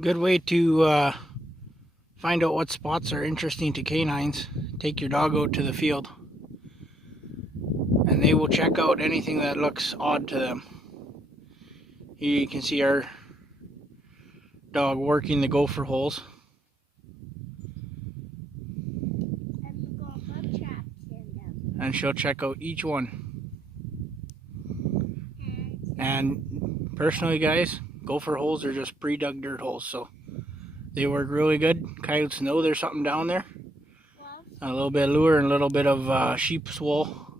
Good way to find out what spots are interesting to canines. Take your dog out to the field and they will check out anything that looks odd to them. Here you can see our dog working the gopher holes. And she'll check out each one. And personally, guys, gopher holes are just pre-dug dirt holes, so they work really good. Coyotes know there's something down there. A little bit of lure and a little bit of sheep's wool,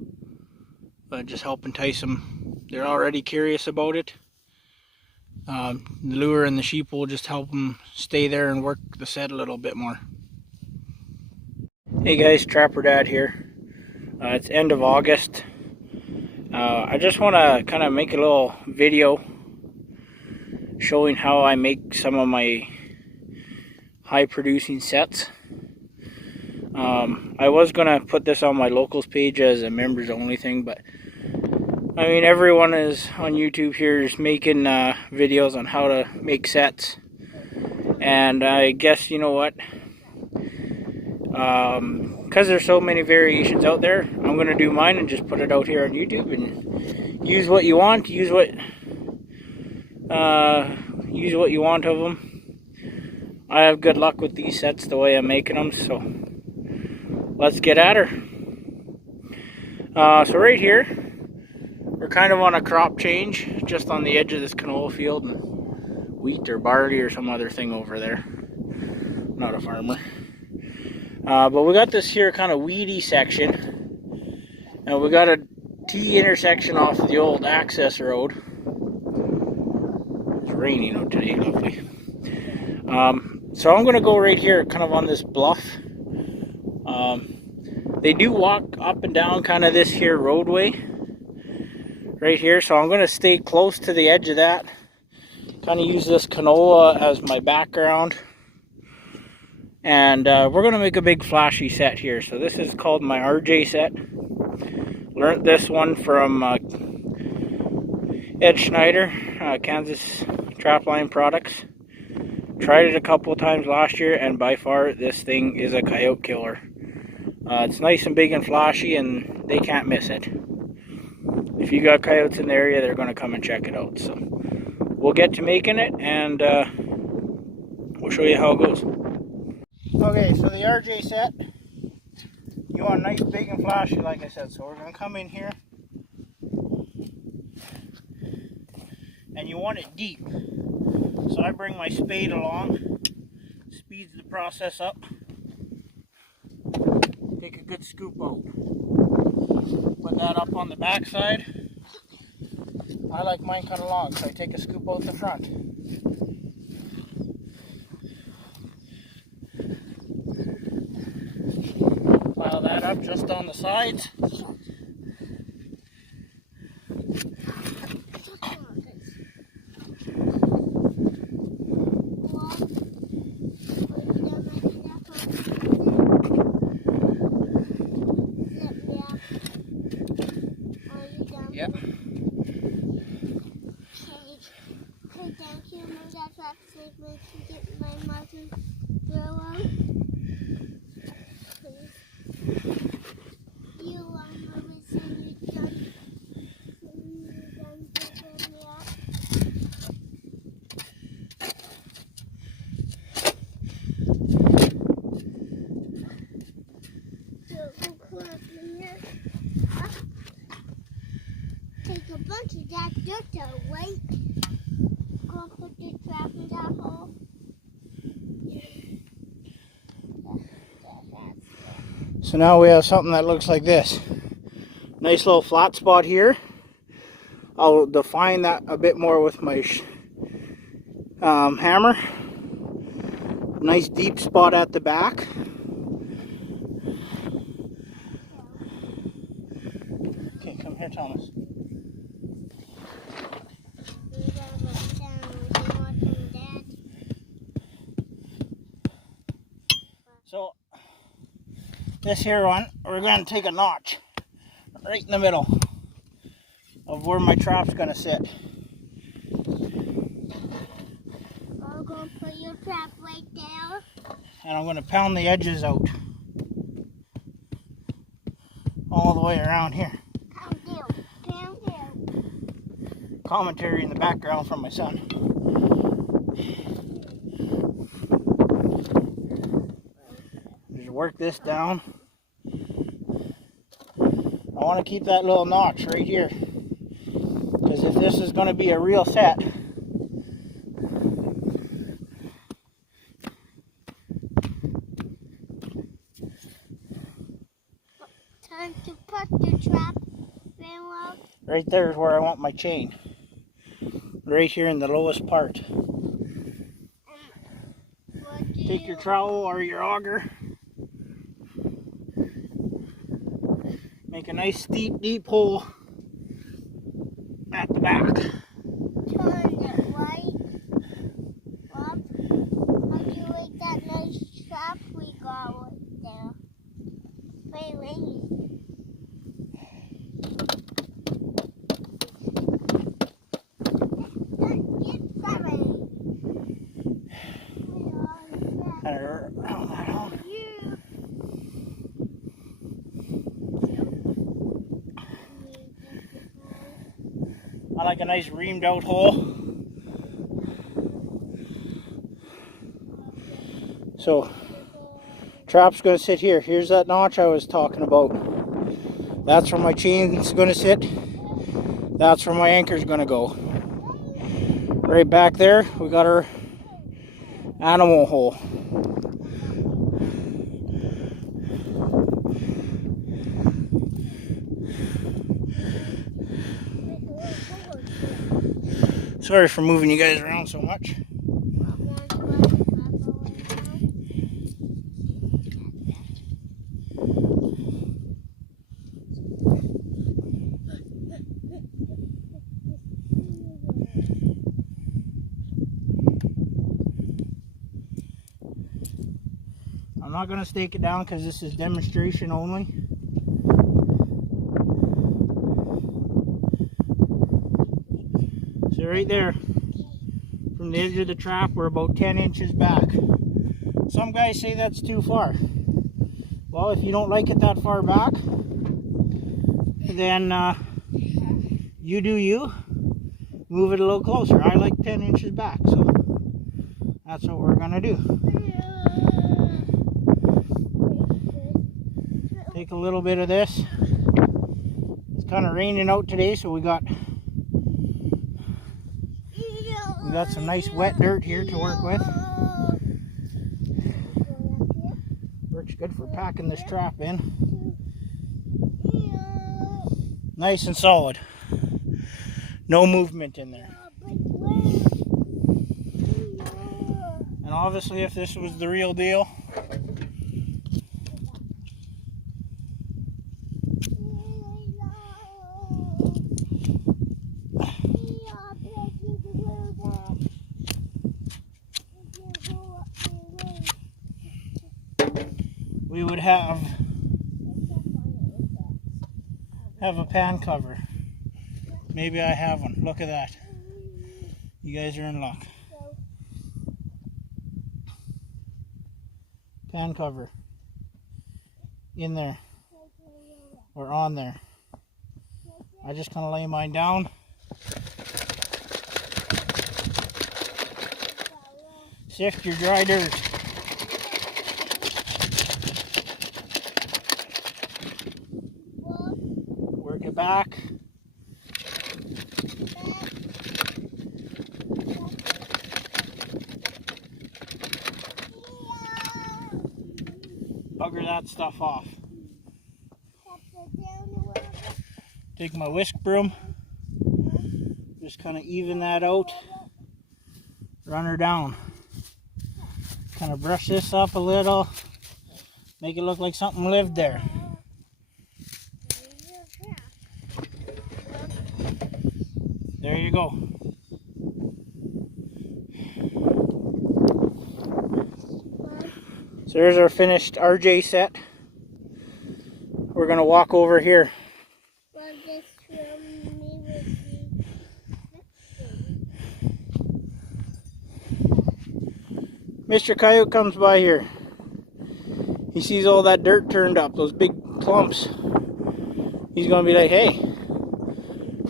but just help entice them. They're already curious about it. The lure and the sheep will just help them stay there and work the set a little bit more. Hey guys, Trapper Dad here. It's end of August. I just want to kind of make a little video showing how I make some of my high producing sets. I was going to put this on my locals page as a members only thing, but I mean everyone is on YouTube here is making videos on how to make sets, and I guess, you know what, because there's so many variations out there, I'm going to do mine and just put it out here on YouTube and use what you want, use what you want of them. I have good luck with these sets the way I'm making them, so let's get at her. So right here, we're kind of on a crop change, just on the edge of this canola field, and wheat or barley or some other thing over there. Not a farmer. But we got this here kind of weedy section, and we got a T intersection off the old access road. It's raining out today, lovely. So I'm going to go right here, kind of on this bluff. They do walk up and down kind of this here roadway right here, so I'm going to stay close to the edge of that. Kind of use this canola as my background. And we're going to make a big flashy set here. So this is called my RJ set. Learned this one from Ed Schneider, Kansas Trapline Products. Tried it a couple of times last year, and by far this thing is a coyote killer. It's nice and big and flashy, and they can't miss it. If you got coyotes in the area, they're going to come and check it out. So we'll get to making it, and we'll show you how it goes. Okay, so the RJ set, you want nice, big, and flashy, like I said. So we're going to come in here, and you want it deep. So I bring my spade along, speeds the process up. Take a good scoop out. Put that up on the back side. I like mine kind of long, so I take a scoop out the front. Pile that up just on the sides. Yep. Take a bunch of that dirt away. Go put the trap in that hole. So now we have something that looks like this. Nice little flat spot here. I'll define that a bit more with my hammer. Nice deep spot at the back. Okay, come here, Thomas. So this here one, we're going to take a notch right in the middle of where my trap's going to sit. Are you going to put your And I'm going to pound the edges out all the way around here. Pound down. Commentary in the background from my son. Just work this down. I want to keep that little notch right here, because if this is going to be a real set, time to put the trap in. right there is where I want my chain. Right here in the lowest part. Take your trowel or your auger. Make a nice steep, deep hole at the back. Turn it right up until like that nice trap we got right there. Wait, wait. I like a nice reamed out hole. So, trap's going to sit here. Here's that notch I was talking about. That's where my chain's going to sit. That's where my anchor's going to go. Right back there, we got our animal hole. Sorry for moving you guys around so much. I'm not going to stake it down because this is demonstration only. So right there, from the edge of the trap, we're about 10 inches back. Some guys say that's too far. Well, if you don't like it that far back, then you do you. Move it a little closer. I like 10 inches back, so that's what we're going to do. Take a little bit of this. It's kind of raining out today, so we got some nice wet dirt here to work with. Works good for packing this trap in. Nice and solid. No movement in there. And obviously if this was the real deal, we would have a pan cover. Maybe I have one. Look at that. You guys are in luck. Pan cover. In there. Or on there. I just kind of lay mine down. Sift your dry dirt. Work it back. Bugger that stuff off. Take my whisk broom. Just kind of even that out. Run her down. Kind of brush this up a little. Make it look like something lived there. There you go. So there's our finished RJ set. We're going to walk over here. Mr. Coyote comes by here. he sees all that dirt turned up, those big clumps, he's gonna be like, hey,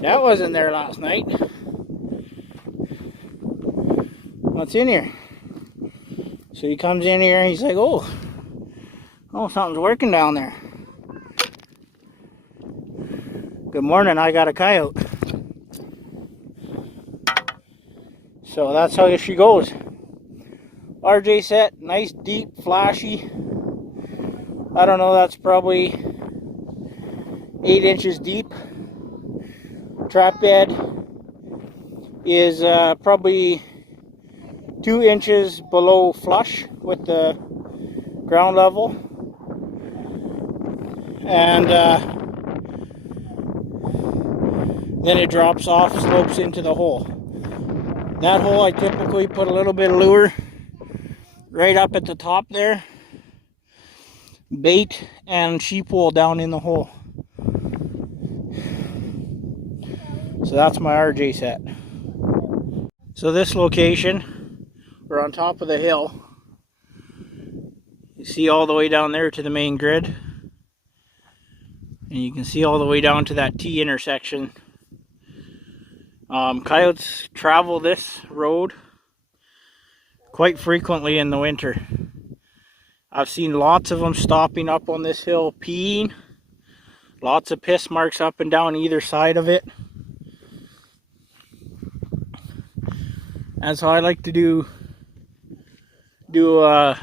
that wasn't there last night. What's in here? So he comes in here and he's like, oh, something's working down there. Good morning, I got a coyote. So that's how she goes. RJ set, nice, deep, flashy. I don't know, that's probably 8 inches deep. Trap bed is probably 2 inches below flush with the ground level. And then it drops off, slopes into the hole. That hole I typically put a little bit of lure right up at the top there. Bait and sheep wool down in the hole. So that's my RJ set. So this location, we're on top of the hill. You see all the way down there to the main grid. And you can see all the way down to that T intersection. Coyotes travel this road quite frequently in the winter. I've seen lots of them stopping up on this hill peeing. Lots of piss marks up and down either side of it. And so I like to do a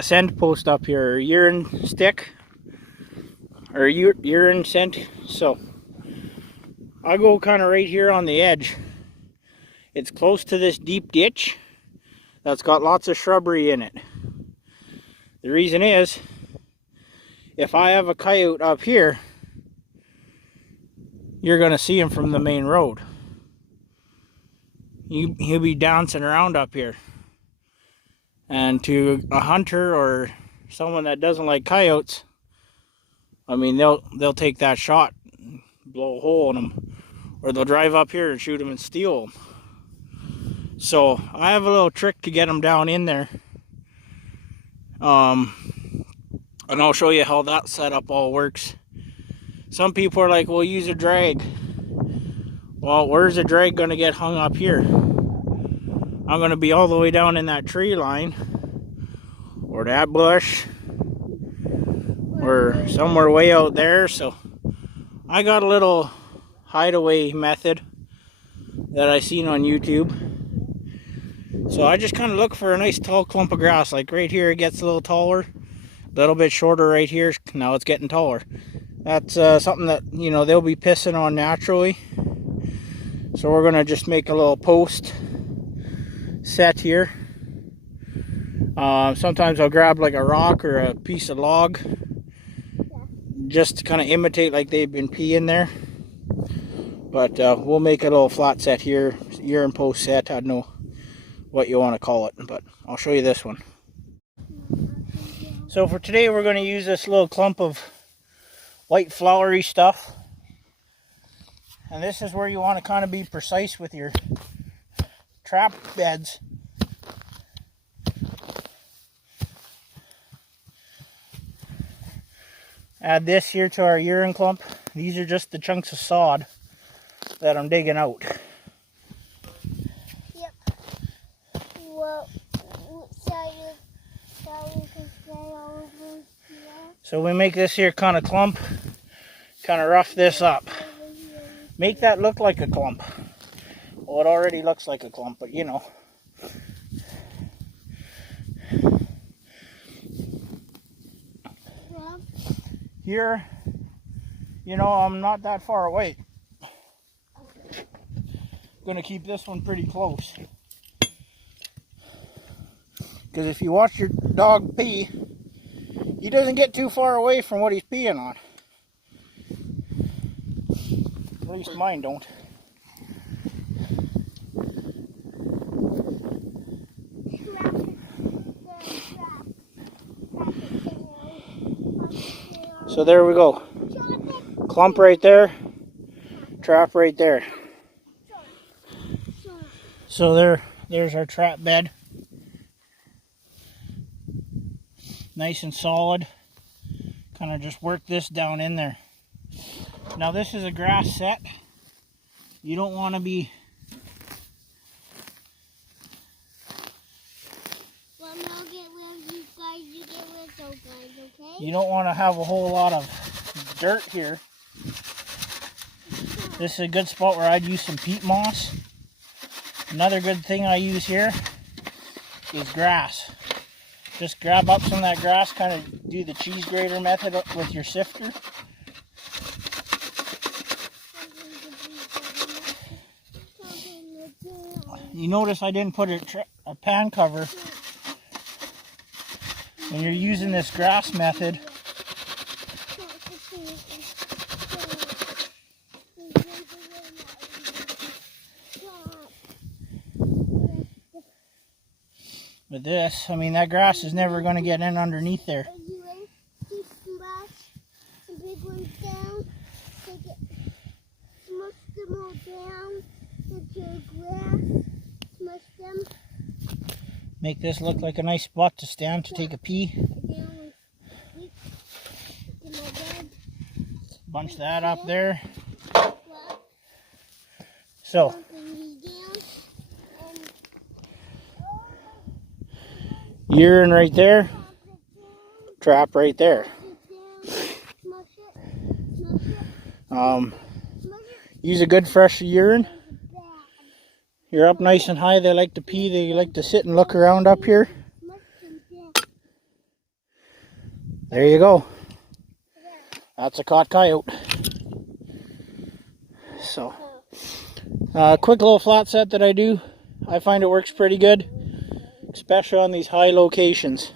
scent post up here, or a urine stick, or a urine scent. So I go kind of right here on the edge. It's close to this deep ditch that's got lots of shrubbery in it. The reason is, if I have a coyote up here, you're going to see him from the main road. He'll be dancing around up here. And to a hunter or someone that doesn't like coyotes, I mean, they'll take that shot, blow a hole in them, or they'll drive up here and shoot them and steal them. So I have a little trick to get them down in there. And I'll show you how that setup all works. Some people are like, well, use a drag. Well, where's the drag going to get hung up here? I'm going to be all the way down in that tree line, or that bush, or somewhere way out there. So I got a little hideaway method that I seen on YouTube. So I just kind of look for a nice tall clump of grass. Like right here, it gets a little taller. A little bit shorter right here. Now it's getting taller. That's something that, you know, they'll be pissing on naturally. So we're going to just make a little post set here. Sometimes I'll grab like a rock or a piece of log, just to kind of imitate like they've been peeing there. But we'll make a little flat set here, urine post set. I don't know what you want to call it, but I'll show you this one. So for today, we're going to use this little clump of white flowery stuff. And this is where you want to kind of be precise with your trap beds. Add this here to our urine clump. These are just the chunks of sod that I'm digging out. Yep. Well, so we can stay over here. So we make this here kind of clump, kind of rough this up. Make that look like a clump. Well, it already looks like a clump, but you know. Here, you know, I'm not that far away. Gonna keep this one pretty close. Because if you watch your dog pee, he doesn't get too far away from what he's peeing on. At least mine don't. So there we go. Clump right there, trap right there. So there's our trap bed. nice and solid. Kind of just work this down in there. Now this is a grass set. You don't want to be... Well, now get rid of you guys, you get rid of those guys, okay? You don't want to have a whole lot of dirt here. This is a good spot where I'd use some peat moss. Another good thing I use here is grass. Just grab up some of that grass, kind of do the cheese grater method with your sifter. You notice I didn't put a pan cover. When you're using this grass method, with this, I mean, that grass is never going to get in underneath there. Some big ones down, smush them all down into grass, smush them. Make this look like a nice spot to stand to take a pee. Bunch that up there. So, urine right there, trap right there. Use a good fresh urine. You're up nice and high. They like to pee. They like to sit and look around up here. There you go. That's a caught coyote. So, quick little flat set that I do. I find it works pretty good, especially on these high locations.